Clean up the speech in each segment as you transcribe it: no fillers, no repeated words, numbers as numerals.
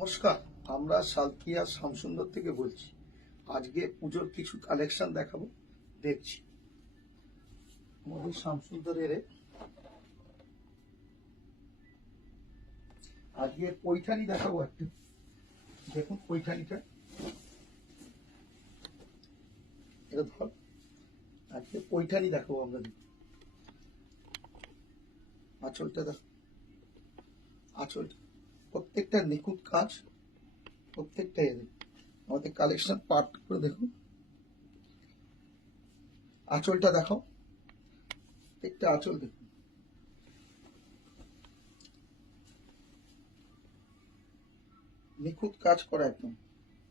নমস্কার, আমরা সালকিয়া শামসুন্দর থেকে বলছি। আজকে পুজোর কিছু কালেকশন দেখাবো, দেখছি আমাদের শামসুন্দরের। আজকে পৈঠানি দেখাবো একটা, দেখুন পৈঠানিটা এটা ধর। আজকে পৈঠানি দেখাবো আমরা, আঁচলটা দেখো, আঁচলটা প্রত্যেকটা নিখুঁত কাজ, প্রত্যেকটা আমাদের কালেকশন পার্ট করে দেখুন। আঁচলটা দেখো, প্রত্যেকটা আঁচল দেখুন, নিখুঁত কাজ করা, একদম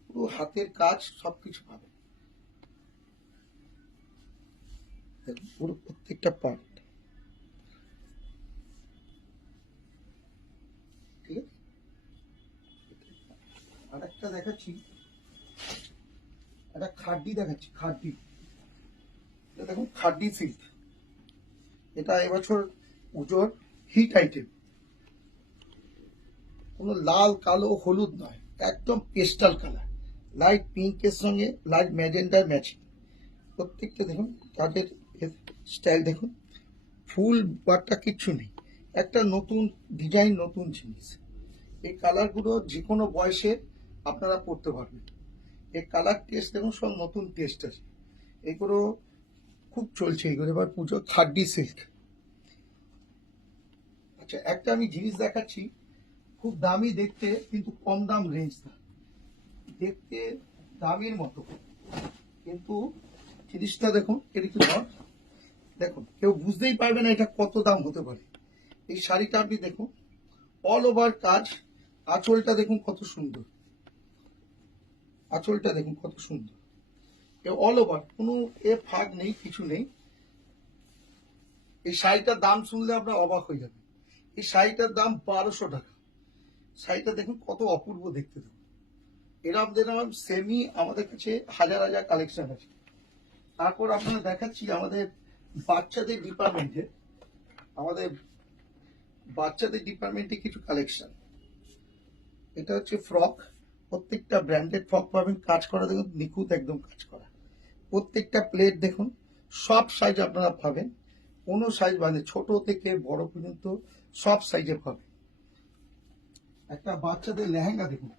পুরো হাতের কাজ, সবকিছু পাবে পুরো প্রত্যেকটা পার্ট। ঠিক আছে, আর একটা দেখাচ্ছি, একটা খাড্ডি দেখাচ্ছি, খাড্ডি। দেখুন খাড্ডি সিল্ক, এটা এবছর পুজোর হিট আইটেম। কোনো লাল কালো হলুদ নয়, একদম পেস্টাল কালার, লাইট পিঙ্কের সঙ্গে লাইট ম্যাজেন্ডার ম্যাচিং। প্রত্যেকটা দেখুন কাজের স্টাইল দেখুন, ফুল বাট্টা কিচ্ছু নেই, একটা নতুন ডিজাইন, নতুন জিনিস। এই কালারগুলো যে কোনো বয়সে আপনারা পড়তে পারবেন। এই কালার টেস্ট দেখুন, সব নতুন টেস্ট আছে, এগুলো খুব চলছে এগুলো এবার পুজো। খাড্ডি সিল্ক। আচ্ছা, একটা আমি জিনিস দেখাচ্ছি, খুব দামি দেখতে, কিন্তু কম দাম রেঞ্জ না, দেখতে দামের মতো, কিন্তু জিনিসটা দেখুন, এর একটু দাম দেখুন, কেউ বুঝতেই পারবে না এটা কত দাম হতে পারে। এই শাড়িটা আপনি দেখুন, অল ওভার কাজ, আঁচলটা দেখুন কত সুন্দর, আঁচলটা দেখুন কত সুন্দর, অল ওভার, কোনো ফাঁক নেই, কিছু নেই। এই শাড়িটার দাম শুনলে আপনার অবাক হয়ে যাবে। এই শাড়িটার দাম 1200 টাকা। শাড়িটা দেখুন কত অপূর্ব দেখতে, দেখুন এরকম সেমি আমাদের কাছে হাজার হাজার কালেকশন আছে। তারপর আপনারা দেখাচ্ছি আমাদের বাচ্চাদের ডিপার্টমেন্টে, আমাদের বাচ্চাদের ডিপার্টমেন্টে কিছু কালেকশন। এটা হচ্ছে ফ্রক, প্রত্যেকটা ব্র্যান্ডেড ফ্রক পাবেন, কাজ করা দেখুন নিখুঁত, একদম কাজ করা। প্রত্যেকটা প্লেট দেখুন, সব সাইজ আপনারা পাবেন, কোনো সাইজ মানে ছোট থেকে বড় পর্যন্ত সব সাইজে পাবেন। একটা বাচ্চাদের লেহেঙ্গা দেখুন,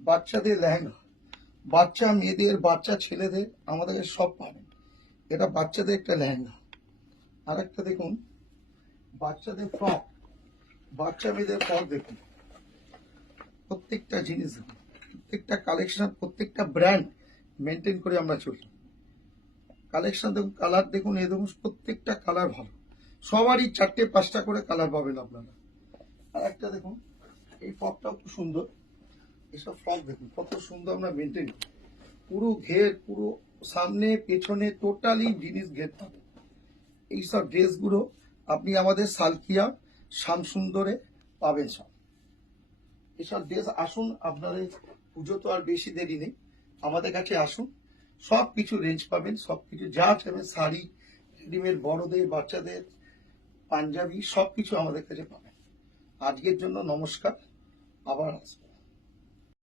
বাচ্চাদের লেহেঙ্গা, বাচ্চা মেয়েদের, বাচ্চা ছেলেদের, আমাদের সব পাবেন। এটা বাচ্চাদের একটা লেহেঙ্গা। আর একটা দেখুন বাচ্চাদের ফ্রক, বাচ্চা মেয়েদের ফ্রক দেখুন, প্রত্যেকটা জিনিস দেখুন, প্রত্যেকটা কালেকশন, প্রত্যেকটা ব্র্যান্ড মেনটেন করে আমরা চলি। কালেকশন দেখুন, কালার দেখুন, এই দেখুন প্রত্যেকটা কালার ভালো, সবারই 4টে 5টা করে কালার পাবেন আপনারা। আর একটা দেখুন, এই ফ্রকটাও খুব সুন্দর, এসব ফ্রক দেখুন কত সুন্দর আমরা মেনটেন করি, পুরো ঘের, পুরো সামনে পেছনে টোটালি জিনিস ঘের থাকে। এইসব ড্রেসগুলো আপনি আমাদের সালকিয়া শামসুন্দরে পাবেন সব। এসব ড্রেস আসুন, আপনাদের পুজো তো আর বেশি দেরি নেই, আমাদের কাছে আসুন, সব কিছু রেঞ্জ পাবেন, সব কিছু যা চাইবেন, শাড়ি, রেডিমেড, বড়দের বাচ্চাদের পাঞ্জাবি, সব কিছু আমাদের কাছে পাবেন। আজকের জন্য নমস্কার, আবার আসবো।